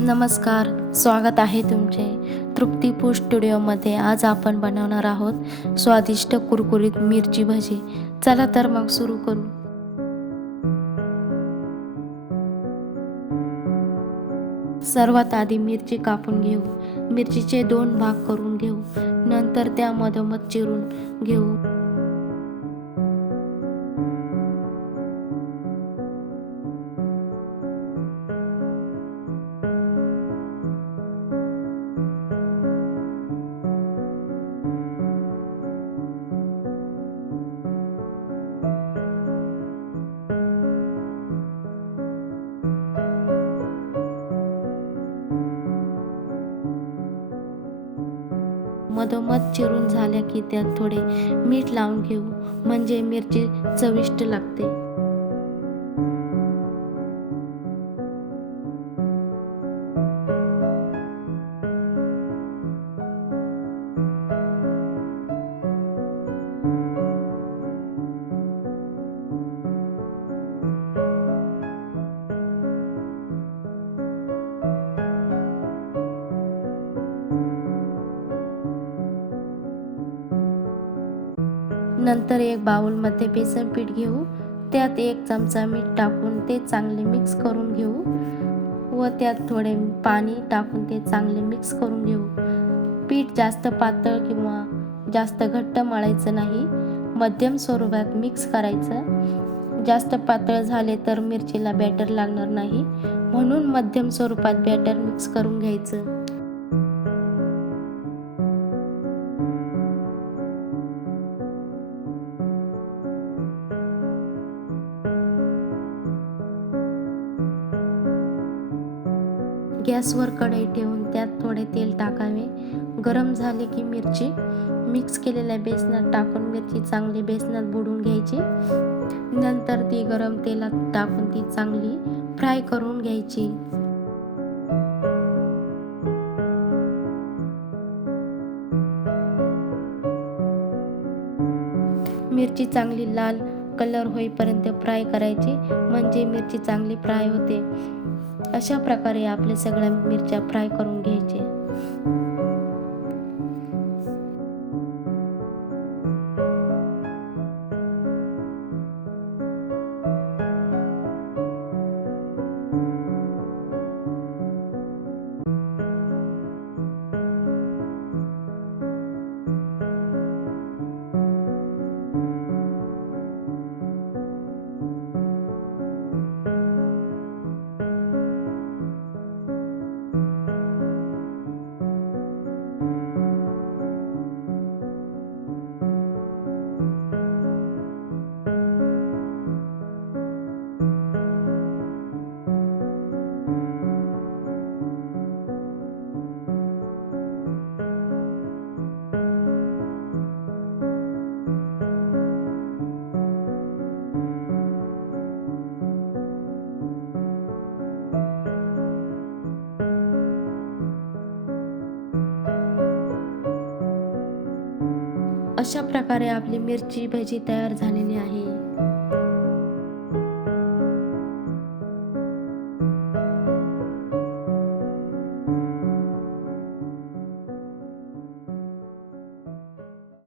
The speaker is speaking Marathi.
नमस्कार, स्वागत आहे तुमचे तृप्ती फूड स्टुडिओमध्ये. आज आपण बनवणार आहोत स्वादिष्ट कुरकुरीत मिरची भजी. चला तर मग सुरू करू. सर्वात आधी मिरची कापून घेऊ. मिरचीचे 2 भाग करून घेऊ. नंतर त्या मधोमध चिरून घेऊ. मधोमध चिरून झाल्या की त्यात थोडे मीठ लावून घेऊ, म्हणजे मिरची चविष्ट लागते. नंतर एक बाउलमध्ये बेसन पीठ घेऊ. त्यात 1 चमचा मीठ टाकून ते चांगले मिक्स करून घेऊ व त्यात थोडे पाणी टाकून ते चांगले मिक्स करून घेऊ. पीठ जास्त पातळ किंवा जास्त घट्ट मळायचं नाही, मध्यम स्वरूपात मिक्स करायचं. जास्त पातळ झाले तर मिरचीला बॅटर लागणार नाही, म्हणून मध्यम स्वरूपात बॅटर मिक्स करून घ्यायचं. गॅसवर कढई ठेवून त्यात थोडे तेल टाकावे. गरम झाले की मिरची मिक्स केलेल्या बेसनात टाकून मिरची चांगली बेसनात बुडवून घ्यायची. नंतर ती गरम तेलात टाकून ती चांगली फ्राय करून घ्यायची. मिरची चांगली लाल कलर होईपर्यंत फ्राय करायची, म्हणजे मिरची चांगली फ्राय होते. अशा प्रकारे आपल्या सगळ्या मिरच्या फ्राय करून घ्यायचे. अशा प्रकारे आपली मिरची भजी तयार झालेली आहे.